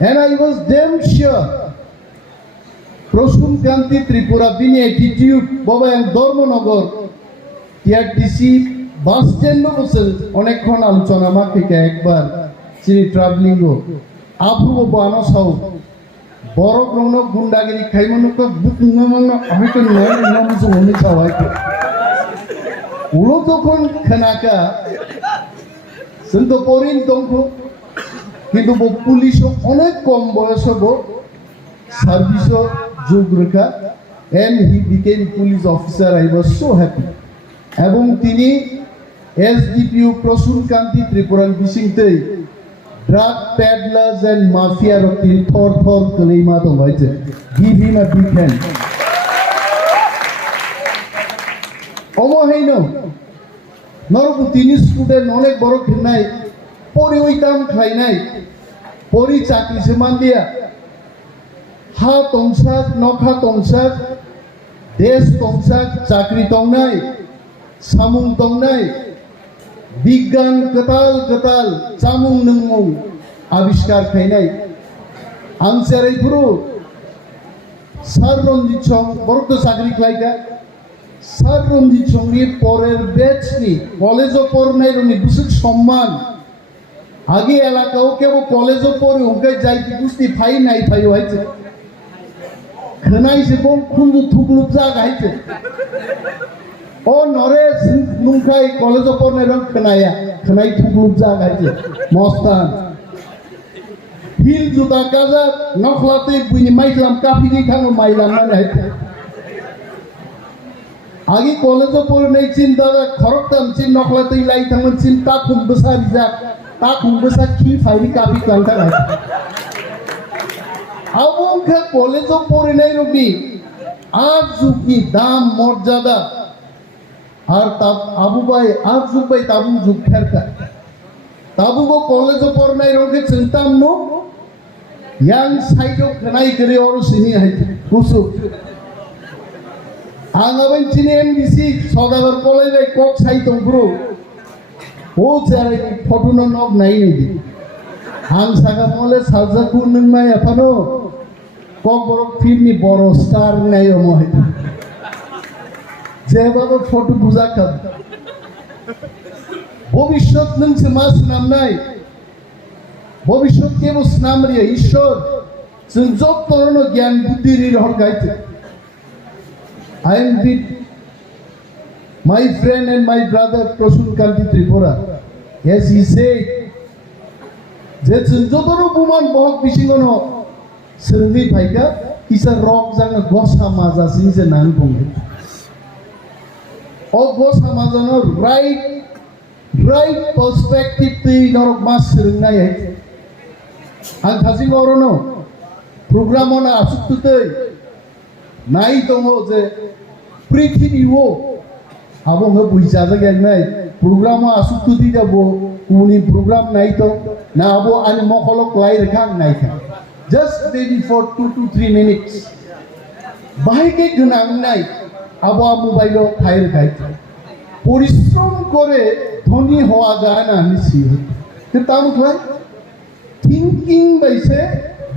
And I was damn sure Prosun Kanti Tripura bini attitude Baba and Dormonagar TRTC bus stand বসেন অনেকক্ষণ আলোচনা আমার থেকে একবার তিনি ট্রাভেলিং আপরুব বানসাও বড় গ্রহণ গুন্ডাগিরি খাইমনক বুক নমন হয়তো নয় নাম জমি খাওয়াই উলো তখন খানাকা সন্ত পরিন দংখ কিন্তু পুলিশ অনেক কম বয়স হব সার্ভিস যোগ রেখা and he became police officer. I was so happy. এবং তিনি SDPU Prosun Kanti Tripuran Bisingte drug peddlers and mafia roti thor kalima to hoyeche. Give him a big hand. Omoheino নরকু তিনি student অনেক বড় খেলনাই পরে ওইতাম খাই নাই পরি চাকরি সমান দিয়া হা তংসাক নখা তংসাক দেশ তংসাক চাকরি তংনাই সামুং তংনাই বিজ্ঞান কতাল কতাল চামুং নংমুং আবিষ্কার খাইনাই আনসারাই পুরো স্যার রঞ্জিত সং বড় চাকরি খাইকা স্যার রঞ্জিত সঙ্গে পরের ব্যাচ নি কলেজও পড়নাই রনি বুঝুক সম্মান আগে এলাকাও কেবল কলেজও পড়ে ওকে যাইতে বুঝতে ফাই নাই ফাই হয়েছে খানাইছে কোন খুঁজু থুকলুক যা গাইছে ও নরেশ নুনখাই কলেজও পড়নাই রং খানাইয়া খানাই থুকলুক যা গাইছে মস্তান হিল জুতা কাজা নখলাতে বুঝি মাইলাম কাফি দিয়ে খানো মাইলাম না গাইছে आगे कॉलेज पढ़ नहीं चिन दादा खरकताम चिन नखलाते लाई थांगन चिन ता खुंबसा रिजा ता खुंबसा खी फाइली काफी कांता है अब उनका कॉलेज पढ़ नहीं रुकी आज जुकी दाम मर्यादा और तब आबू भाई आज जुक भाई ताबू जुक खैर का ताबू को कॉलेज पढ़ नहीं रुकी चिंता नो यांग साइडो कनाई करे और सिनी है कुसु आंगाबन चिनी एमबीसी सौदागर कॉलेज में कोक साइड ग्रो वो चारे फोटो न नॉक नहीं दी आंग सागा मोले साजा कुन में अपनो कोक बरो फिल्म में बरो स्टार नहीं हो मोहे जे बाबा फोटो बुझा कर भविष्यत नंग से मास नाम नहीं भविष्यत के वो नाम रिया ईश्वर संजोग तोरनो ज्ञान बुद्धि री रहर गाइते I am with my friend and my brother Prosun Kanti Tripura. Yes, he said, "That Jodoro Buman Bog Bishingono Servi Paika is a rock and a Gosamaza since a Nankung. All Gosamazano right perspective to Norok Master Night. And Hazing Orono program on Asukute. নাই তো যে পৃথিবী ও আবং বুঝা যায় নাই programme আসুক দি যাব উনি প্রোগ্রাম নাই তো না আবো আনি মকলক লাই রেখাং নাই খা just ready for 2 to 3 minutes বাইকে গনাং নাই আবো মোবাইল খাই রেখাই পরিশ্রম করে ধনী হওয়া যায় না নিছি তো তাম খাই থিংকিং বাইছে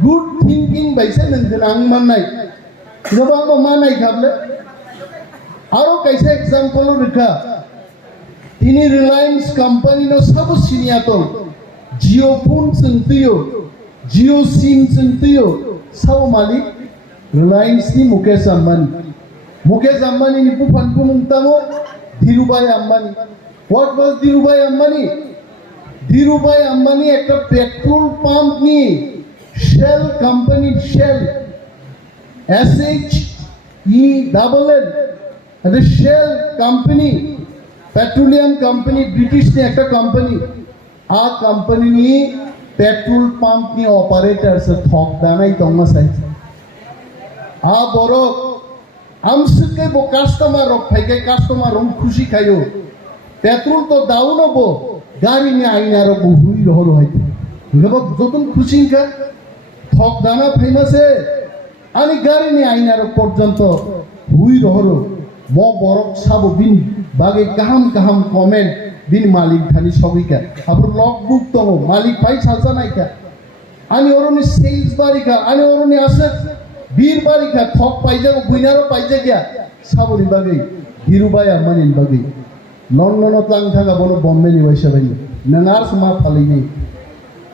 গুড থিংকিং বাইছে নং গনাং মান নাই जब आपको मान आई खाबले आरो कैसे एग्जांपल रखा इन्हीं रिलायंस कंपनी नो सब सीनिया तो जियो फोन संतियो जियो सिम संतियो सब मालिक रिलायंस नी मुकेश अंबानी नी पुफन पुमुंगता मो धीरूभाई अंबानी व्हाट वाज धीरूभाई अंबानी एक पेट्रोल पंप नी Shell company Shell SHELL the Shell company petroleum company British ने एक company आ company ने petrol pump ने operator से थोक दाना ही तोंगा साइज आ बोरो हम सबके वो customer रोक भाई के customer रोम खुशी खायो petrol तो दाऊ न बो गाड़ी में आई ना रो हुई रहो है जब जो तुम खुशी का थोक दाना फेमस है आनी गाड़ी ने आईनार पर्यंत हुई रहो मो बरफ सब बिन बागे काहाम कमेंट बिन मालिक थानी सबिका अब लग बुक तो मालिक पाई सालसा नाइका ani oroni sales barika ani oroni asset bir barika thok paija buinaro paija gya sabori bagai dirubaya manin bagai London tlang thaga bono Bombay ni waisa bai nangar sama phalini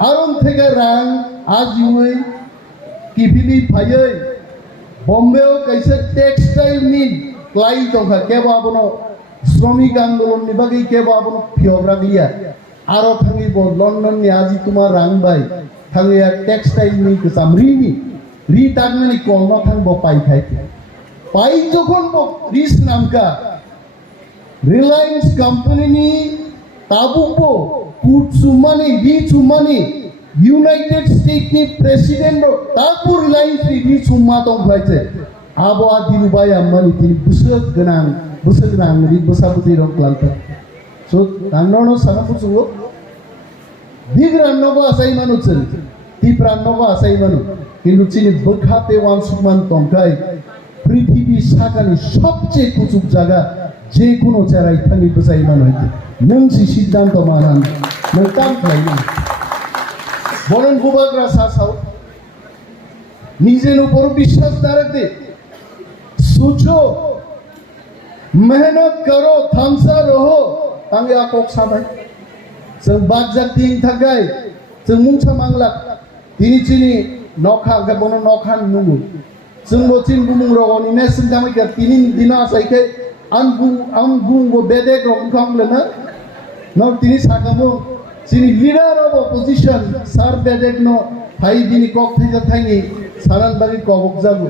aron thega rang ajui kipili phayai Bombay kaisa textile ni klai tongkha kebo abono শ্রমিক আন্দোলন ni bagai kebo abono phiobra glia aro thangi bo London ni aji tuma rang bai thangi ya textile ni kusam ri tarnani kolma thang bo pai khai pai jokhon bo ris namka Reliance company ni tabupo put sumani di sumani United States ni president tabu Reliance di summa tong khaiche abo adirubai ammani tini busak genang ri busabuti rok lanta so tangnono sanapusugo digranno ko asai manu chen tipranno ko asai manu kintu chini bokhate wan sukman tongkai পৃথিবী সাকানি সবচেয়ে কুচুক জায়গা যে কোনো চেরাই Thani বুঝাই মান হইতে নংসি সিদ্ধান্ত মানান নতাম খাইনি বলেন বুবাগরা সাসাও নিজের উপর বিশ্বাস না রাখতে सोचो मेहनत करो थामसा रहो तांगे आकोक साबाय जों बागजाक तिं थागाय जों मुंसा मांगला तिनि चिनि नखा गबनो नखान नुगु जों बचिन बुमुं रगनि नेसन जामै गा तिनि दिना साइखे आं बुंगो बेदे रंग खामलेना न तिनि सागामो चिनि लीडर ऑफ ऑपोजिशन सार बेदेक नो थाइ दिनि कक थैजा थाइनि सारान बागि कबक जागु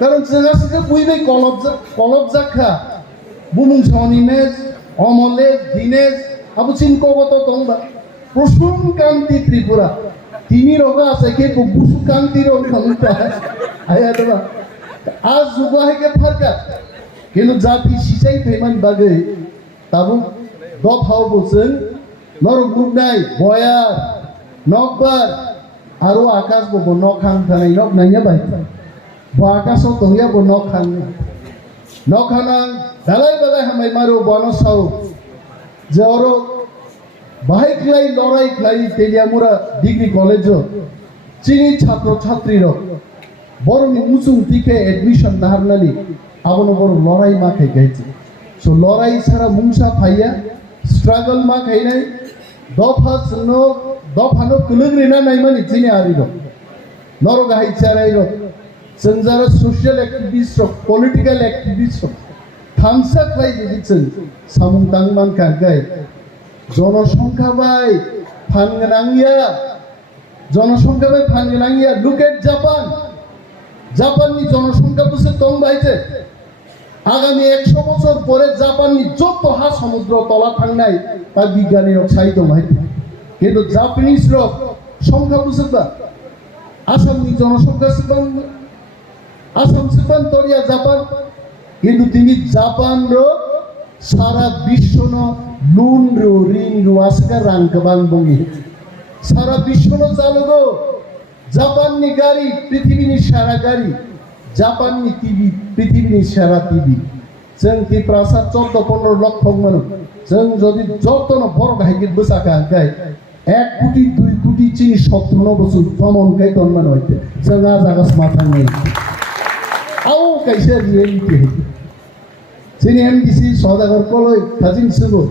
কারণ সেগাসকে বুইবে কলব জাখা বুমুং সনিমেজ অমলে দিনেশ আবুচিন কবত তংবা প্রসুম কান্তি ত্রিপুরা তিনি রগা আছে কে বুসু কান্তি রগ খমতা আয়া দেবা আজ যুগাহে কে ফারকা কিন্তু জাতি সিসাই ফেমান বাগে তাবু দফাও বসেন নরক মুগনাই বয়ার নকবার আরো আকাশ বব নখাং থানাই নক নাইয়া বাই Bakaso tongya bo nokhana dalai balai hamai maru bonosau joro bahai klai lorai klai teliamura degree college chini chhatro chhatri ro boroni musung tike admission naharnali abono bor lorai ma khai gaichi so lorai sara mungsa phaiya struggle ma khainai dofa no kulugrina naimani chini ari ro noro gai charai ro जों जारा social activist political activist थामसा खाइ दिछन सामुं तांगमान कागाय जनसंख्या बाय फानगनांगिया लुक एट जापान नि जनसंख्या बसे कम बाइছে आगामी 100 বছর পরে জাপাননি যত হা সমুদ্র তলা থাংনাই তা বিজ্ঞানীরা সাইতো মাইতে কিন্তু জাপানিজ রক সংখ্যা বুঝবা আসামনি জনসংখ্যা সিবাং आसाम सिबान तोरिया जापान किंतु तिनी जापान रो सारा विश्व नो लून रो रिन रो आसका रांग कबान बोंगी सारा विश्व नो चालुगो जापान नि गाड़ी पृथ्वी नि सारा गाड़ी जापान नि टीवी पृथ्वी नि सारा टीवी जों ती प्रासाद 14-15 लाख मानु जों जदि जतन बड़ गाइगित बसाका गाय 1 কোটি 2 কোটি চিনি 17 বছর ভ্রমণ গাই তন্মান হইতে जों आ जागास माथा नै How kaisa reality hai? Sini MDC saudagar koloi thajin sugo.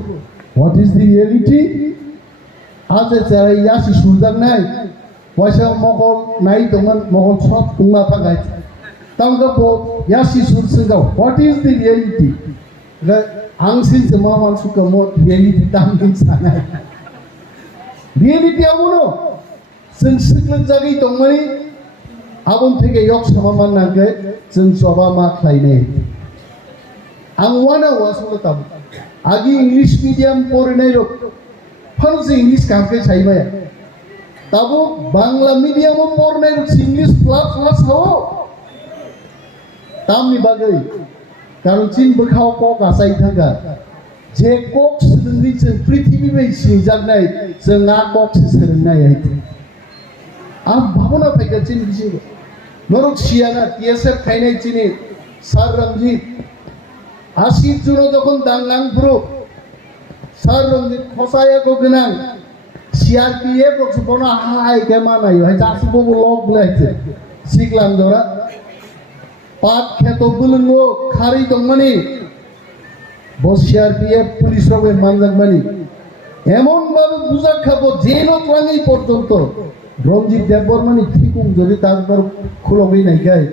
What is the reality? Aje chara yasi surdar nai. Waisa mogol nai toman mogol chop tungma thagai. Tangga bo yasi sur singa. What is the reality? La angsin sema man suka mo reality tangin sanai. Reality amuno. Sensiklan jagi tongmani abon থেকে yok samaman nangke जों जबा मा खाइने आं वाना वासुल ताब आगि English medium पढ़नाय रक फानुसे English कामके छाइबाय ताबो बांग्ला मीडियम पढ़नाय रक इंग्लिश क्लास हो तामनि बागै कारण चिन बखाव कक आसाय थांगा जे कक सोलोंनि जों पृथ्वी बाय सिंजागनाय जों आ कक सोलोंनाय आइते आं भावना फैगा चिन बिसि नरक सियाना टीएसएफ खाइनाय चिनि सार रंजित 80 जुनो जखन दांलां ब्रो सार रंजित खसाया को गोनां CRPF rok supona hai ke mana yo hai jasu bo log blaite siklang dora pat kheto bulungo khari tongmani bo CRPF police রবে মানজাক মানি এমন ভাবে বুঝা খাবো জেল ট্রাঙ্গি পর্যন্ত রঞ্জিত দেববর্মানি ঠিকুম যদি তারপর খুলবই নাই গায়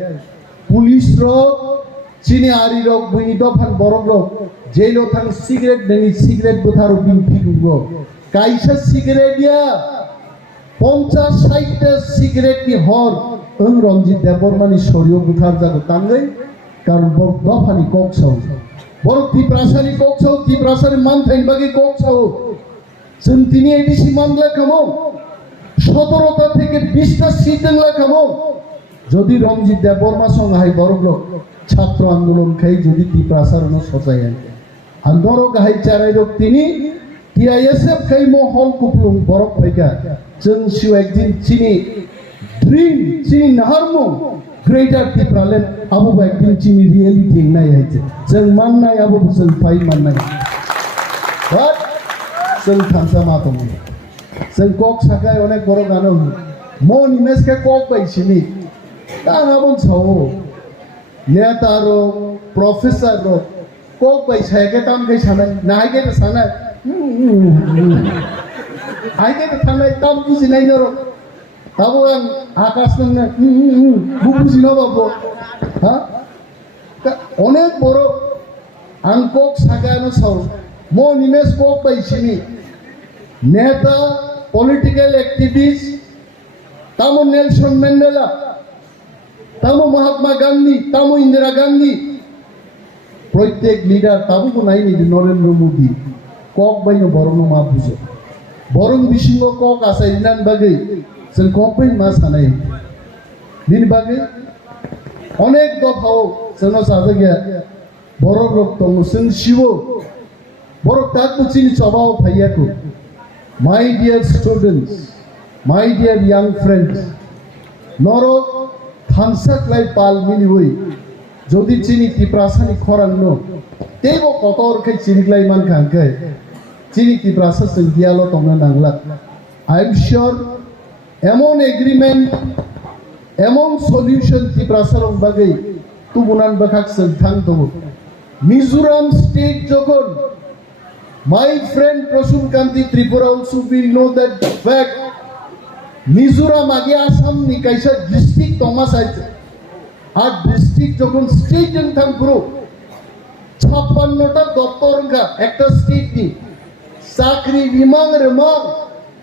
পুলিশ রক চিনি আরি রক বুইনি দফান বরক রক জেল থাং সিগারেট নেনি সিগারেট বোথারো বিন ঠিকুম কাইসা সিগারেট ইয়া 50-60টা সিগারেট কি হর রঞ্জিত দেববর্মানি শরীয় বুথার যাগো তাঙ্গাই কারণ দফানি কক সাউ বড় তীব্রাসারি কক সাউ তীব্রাসারি মান থাইন বাকি কক সাউ जों दिनै एडिसि मानला खामो 17টা থেকে 20টা সিট দেনলা খামো যদি রঞ্জিত দেববর্মা সংহাই বরগ্রহ ছাত্র আন্দোলন খাই যদি তীব্রাসারণ সজাই আন্দোলন গাহাই চারাইরক তিনি টিআইএসএফ খাই মহল কুপলুং বরক ফাইকা जों सिउ एकदिन चिनि ड्रीम चिनि नाहारमो ग्रेटर टिप्रालेन आबो एकदिन चिनि रियलिटी नाय हाइते जों माननाय आबो जों फाइ माननाय बात जों थांसा मातम जों कक साखाय अनेक बर' गानो म निमेश के कक बायसिनि तांगाबन सावो नेता रो प्रोफेसर रो कक बायसाय के ताम के सानाय नाय के सानाय आय के थांनाय ताम बुजिनाय रो ताबो आं आकाश नंना बुजिनो बाबो हा अनेक बर' आं कक साखायनो साव म निमेश कक बायसिनि नेता political activist तामो Nelson mandala तामो Mahatma Gandhi तामो Indira Gandhi प्रत्येक लीडर ताबो को नाई नि नरेंद्र मोदी कक बायनो बरनो मा बुझो बरं बिसिंगो कक आसाइनान बागै जों कक बाय मा सानाय दिन बागै अनेक दफाव जोंनो साजागिया बरं रक दङ जों सिवो बरं ताकु चिनि चबाव फाइयाखौ My dear students, my dear young friends, Norok Thansaklai Pal Miniwi, Jodi Chini Tiprasani Korangno, Tebo Kotor Kai Chiniklai Man Kankai, Chini Tiprasa Dialo Tonga Nanglat. I am sure among agreement, among solution Tiprasarong Bagay, Tubunan Bakak Santang Tobo. Mizoram State Jokon. My friend Prasun Kanti Tripura also will know that fact. Mizoram age Assam ni kaisa district Thomas aise. Ar district jokon state জন থাম পুরো 56টা দপ্তর কা একটা state ni চাকরি রিমাং রেমাং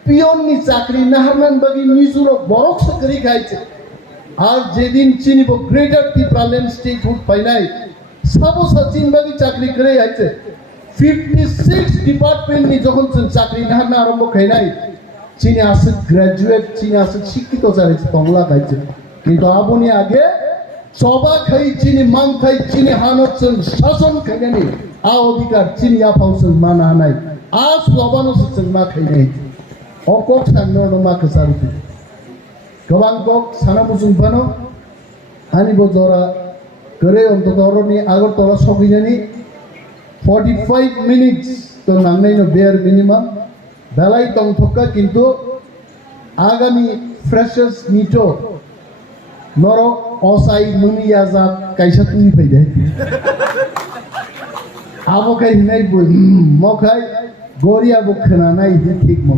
peon ni চাকরি নাহারনান বাগি মিজোরাম বরক সকরি খাইছে আর যেদিন চিনিব গ্রেটার ত্রিপুরাল্যান্ড স্টেট হুড পাইনাই সাবো সচিন বাগি চাকরি করে আইছে 56 ডিপার্টমেন্ট নি যখন চাকরি নাহারনা আরম্ভ খাইনাই চীনে আছে গ্রাজুয়েট চীনে আছে শিক্ষিত চাইছে বাংলা গাইছে কিন্তু আপনি আগে সবা খাই চীনে মান খাই চীনে হানছন শাসন খাইনি আ অধিকার চীনে আফাউছন মানা নাই আজ সবানো সচন মা খাইনাই অকক সাংনো মা কসারুতি গোবাং কক সানামুসুন বানো আনি বজরা করে অন্ততরনি Agartala সবিজানি 45 minutes to nangnai no bare minimum belai tong thokka kintu agami freshers mito noro osai muniya jat kaisa tuni paide abo kai hinai boi mokai goria bukhna nai hi thik mo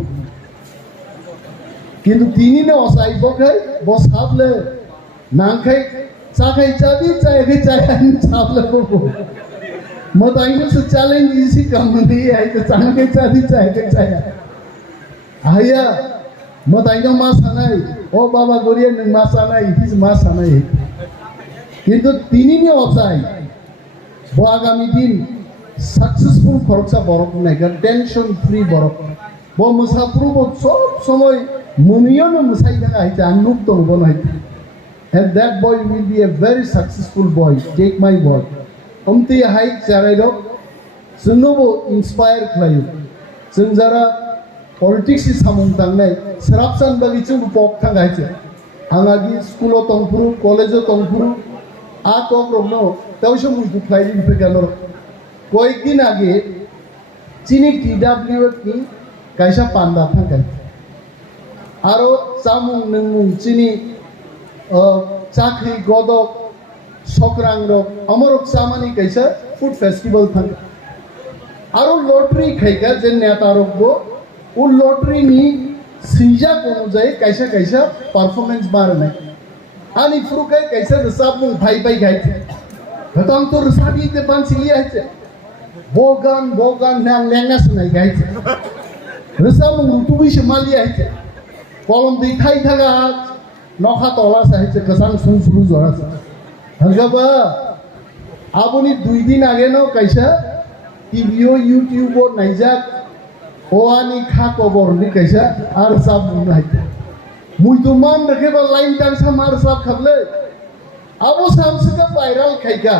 kintu tini ne osai bokai bos hable nangkai chakai chabi chai ani chable ko Motaino se challenge isi kamandi ai to change chadi chai ke chai aya motaino masanai o baba goriya nang masanai his masanai kintu tini ni opsai bo agami din successful khorcha borok nai ga tension free borok bo musapru bo sob somoy muniyo no musai daga ai anuk to bonai and that boy will be a very successful boy take my word Omti hai charairo sunnobo inspire khlayo sunjara politics is samung tangnai sarapsan bagi chung pok thangai che angagi school o tongpuru college o tongpuru a kok rokno tawsho muju khlaidin pekano koik din age chini TWF ni kaisa panda thangai aro samung nungmung chini chakri godok sokrang rok amorok samani kaisa food festival thang aro lottery khaika jen neta rok bo u lottery ni sinja অনুযায়ী kaisa kaisa performance barne ani frukai kaisa resab mung bhai bhai gaite hatang to resabi te ban sili aite bogan nang lenga sunai gaite resab mung tubi shmali aite kolom dei thai thaga nokha tola sahiche kasang sung suru jora sa hagaba aboni 2 din age no kaisa টিভিও ইউটিউবও নাইজাক ওয়ানি খা খবর নি কাইসা আর sub নাইতা মুই তো মান রেখে বা line টানসা মার সাব খাবলে আবো সামসকা ভাইরাল খাইকা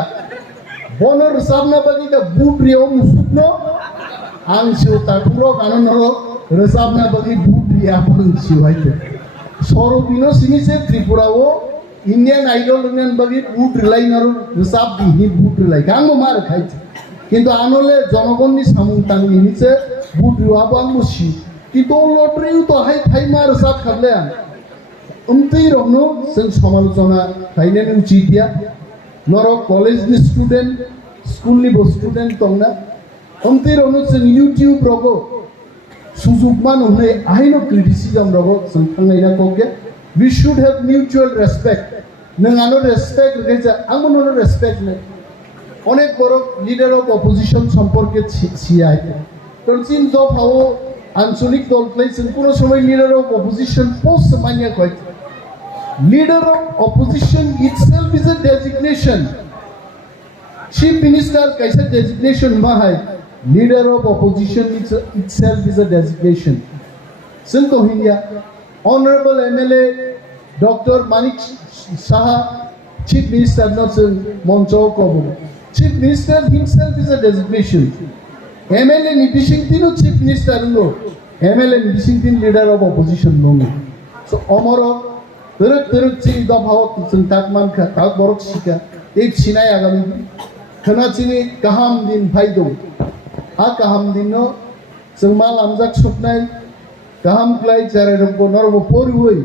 বনর সাব না বাকি দা বুট রিও মুসুকনো আংশো তাকুরো কাননরো রসাব না বাকি বুট রিয়া পনসি হইতে সরবিনো সিনিসে ত্রিপুরাও ইন্ডিয়ান আইডল ইন্ডিয়ান বাকি বুট রিলাইনারো রসাব দি বুট রিলাই গাঙ্গো মার খাইছে কিন্তু আনলে জনগণনি সামুং টাঙ্গি নিচে বুট রিওয়াবো আং মুসি কিন্তু লটারিও তো হাই থাই মার সাব খাবলে আং উমতেই রহনো जों সমালোচনা খাইনেন উচিত দিয়া নর কলেজ नि স্টুডেন্ট স্কুল नि স্টুডেন্ট তংনা উমতেই রহনো जों ইউটিউব রগো সুযোগ মান হনে আইনো ক্রিটিসিজম রগো जों থাंनायना কগে we should have mutual respect नों आनो रेसपेक्ट রেখেছে आंबो नो रेसपेक्ट ने অনেক বড় লিডার অফ অপোজিশন সম্পর্কে ছিয়াই কারণ চিন দফাও আঞ্চলিক দল প্লেছেন কোনো সময় লিডার অফ অপোজিশন পোস্ট মানিয়া কয় leader of opposition itself is a designation chief minister কাইসা ডেজিগনেশন মাহাই leader of opposition itself is a designation जों तो हिंदिया honourable MLA doctor Manik Saha chief minister not जों মঞ্চও কব Chief Minister himself is a designation. MLA Nidishingtino Chief Minister no. MLA Nidishingtin leader of opposition no. So Omoro teruk chini da bhawat suntak man kha tak borok sika ek chinai agami khana chini kaham din phaidong a kaham din no sengmal amjak supnai kaham klai chare rokbo norbo porui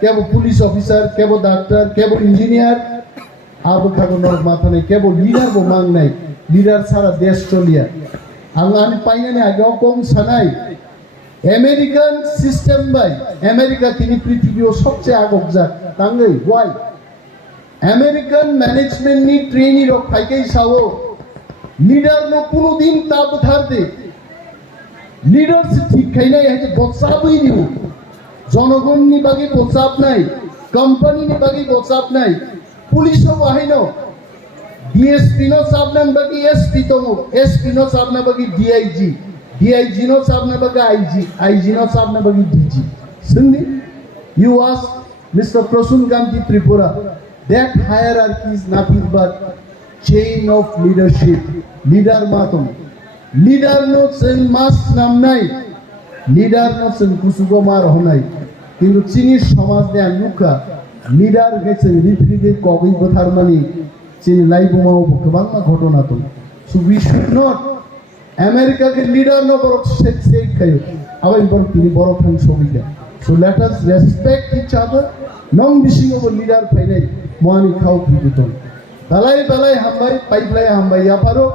kebo police officer kebo doctor kebo engineer आबो खागो नर माथा नै केवल leader बो मांग नै leader सारा देश चलिया आं आनि पाइनानै आगाव कम सानाय আমেরিকান সিস্টেম বাই আমেরিকা তিনি পৃথিবীও সবচেয়ে আগবজাক তাঙ্গৈ ওয়াই আমেরিকান ম্যানেজমেন্ট নি ট্রেনি রক ফাইকাই সাও লিডার নো কোনো দিন তাব থারদে লিডারশিপ ঠিক খাইনাই আছে বসাবই নিও জনগণ নি বাকি বসাব নাই কোম্পানি নি বাকি বসাব নাই पुलिस वाहिनो डीएसपी नो साबना बगी एसपी तो एसपी नो साबना बगी डीआईजी डीआईजी नो साबना बगी आईजी आईजी नो साबना बगी DG Sindhi you ask Mr. Prasun Gamji Tripura that hierarchy is nothing but chain of leadership leader matum leader no sen mas namnai leader no sen kusugomar honai কিন্তু চীনের সমাজ দেয়া Luka leader গেছে রিট্রিটে কবি কথার মানে চীন লাইবুমাও গোবাংমা ঘটনা তো সো উই শুড নট আমেরিকাকে লিডার ন বড় সেট খাইও আবার বড় তিনি বড় ফান সবিকা so let us respect each other নং বিশিং অফ লিডার ফাইনাই মোয়ানি খাও ফিদিত বালাই হামবাই পাইপলাই হামবাই ইয়াপারো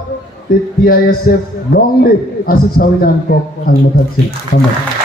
তে টিআইএসএফ লং লিভ আসে সাউইনান কক হাংমা থাকছে হামবাই